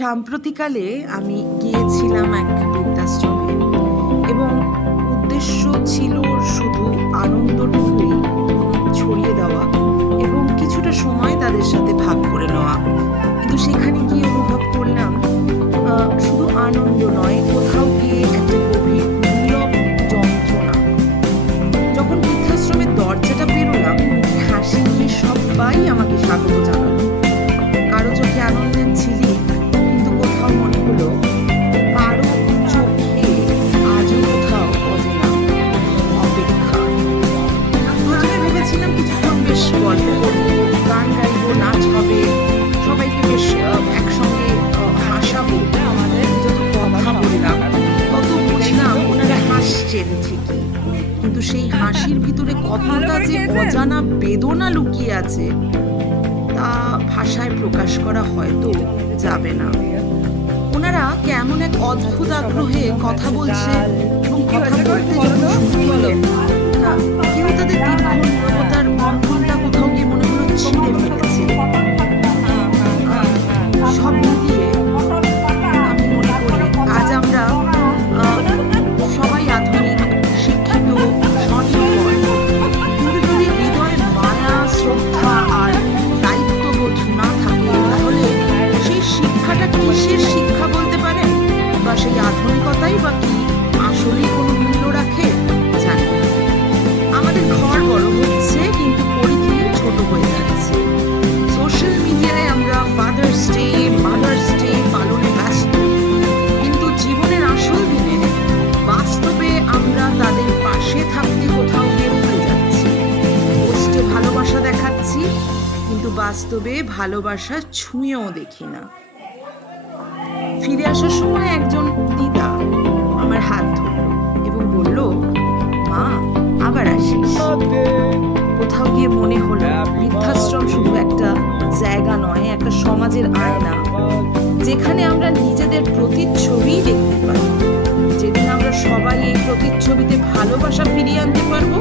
সাম্প্রতিকালে আমি গিয়েছিলাম এক বৃদ্ধাশ্রমে এবং উদ্দেশ্য ছিল শুধু আনন্দটুকুই ছড়িয়ে দেওয়া এবং কিছুটা সময় তাদের সাথে ভাগ করে নেওয়া। কিন্তু সেখানে গিয়ে অনুভব করলাম শুধু আনন্দ নয়, কোথাও গিয়ে একটা গভীর নীরব যন্ত্রণা। যখন বৃদ্ধাশ্রমের দরজাটা পেরোলাম, মুখে হাসি নিয়ে সবাই আমাকে স্বাগত জানালো। কারো চোখে আনন্দের ঝিলিক, কিন্তু কোথাও মনে হলো কারো চোখে আজও কোথাও অজানা অপেক্ষা। প্রথমে ভেবেছিলাম কিছুক্ষণ বেশ গল্প করবো, গান গাইবো, নাচ হবে, সবাইকে বেশ একসঙ্গে হাসাবো। যত কথা বললাম তত বুঝলাম ওনারা হাসছেন ঠিকই, কিন্তু সেই হাসির ভিতরে কতটা যে অজানা বেদনা লুকিয়ে আছে তা ভাষায় প্রকাশ করা হয়তো যাবে না। ওনারা কেমন এক অদ্ভুত আগ্রহে কথা বলছে এবং কথা বলতে যখন শুরু হলো, কেউ তাদের দীর্ঘ নীরবতার বন্ধনটা কোথাও গিয়ে মনে হলো ছিঁড়ে ফেলেছে। সব মিলিয়ে আমি মনে করি আজ আমরা সবাই আধুনিক, শিক্ষিত, স্বনির্ভর, কিন্তু যদি হৃদয়ে মায়া, শ্রদ্ধা আর দায়িত্ববোধ না থাকে, তাহলে সেই শিক্ষাটা কিসের শিক্ষা বলতে পারেন? বা সেই আধুনিকতাই বা কি আসলেই কোনো মূল্য রাখে? জানি না। আমাদের ঘর বড় হচ্ছে, কিন্তু পরিধি ছোট হয়ে যাচ্ছে। সোশ্যাল মিডিয়ায় আমরা ফাদার্স ডে, মাদার্স ডে পালনে ব্যস্ত, কিন্তু জীবনের আসল দিনে বাস্তবে আমরা তাদের পাশে থাকতে কোথাও গিয়ে ভুলে যাচ্ছি। পোস্টে ভালোবাসা দেখাচ্ছি, কিন্তু বাস্তবে ভালোবাসা ছুঁয়েও দেখি না। ফিরে আসার সময় একজন দিদা আমার হাত ধরল এবং বলল, মা, আবার আসিস। কোথাও গিয়ে মনে হলো বৃদ্ধাশ্রম শুধু একটা জায়গা নয়, একটা সমাজের আয়না, যেখানে আমরা নিজেদের প্রতিচ্ছবি দেখতে পাই। যেদিন আমরা সবাই এই প্রতিচ্ছবিতে ভালোবাসা ফিরিয়ে আনতে পারবো,